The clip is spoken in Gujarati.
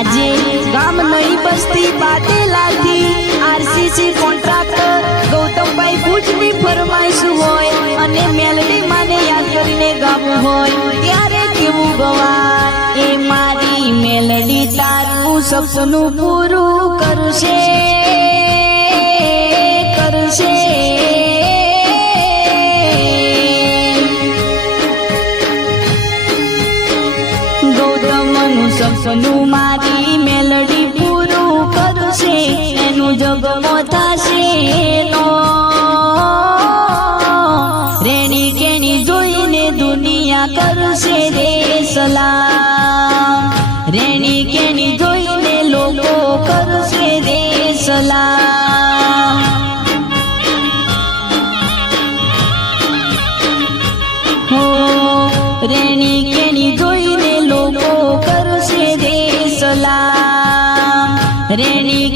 આજે ગામ નઈ બસ્તી બાટેલાથી આરસીસી કોન્ટ્રાક્ટર ગૌતમભાઈ ભુજની ફરમાઈશ હોય અને મેલડી માને યાદ કરીને ગાવું હોય ત્યારે કેવું ગવાય એ મારી મેલડી તારું સપનું પૂરું કરશે કરશે ગૌતમનું સપનું મારી મેલડી પૂરું કરશે એનું જગમો થશે નો રેણી કેણી જોઈને દુનિયા કરશે રે સલામ રેણી કેણી જોઈને લોકો કરશે રે સલામ હો રેણી કેણી જોઈને લોકો કરશે રે સલામ રેણી